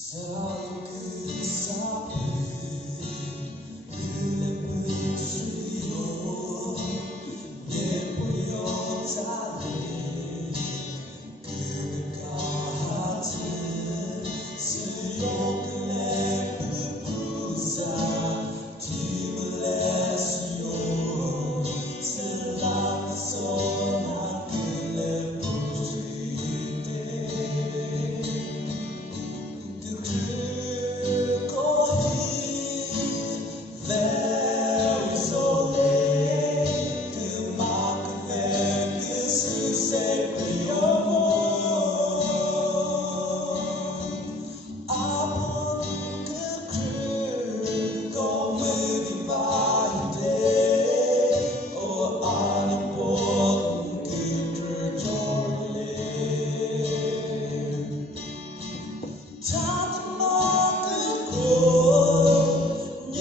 저 그 사이 그lep을 주요 예쁜 여자의 그대 같은 수요 그lep을 부사 디블레스요 슬라서 나 그lep을 주대 There is only the mark of Vegas who said we are more. I'm the crew, go with you by day. Oh, I'm important, good journey. Time to mark the grove. Go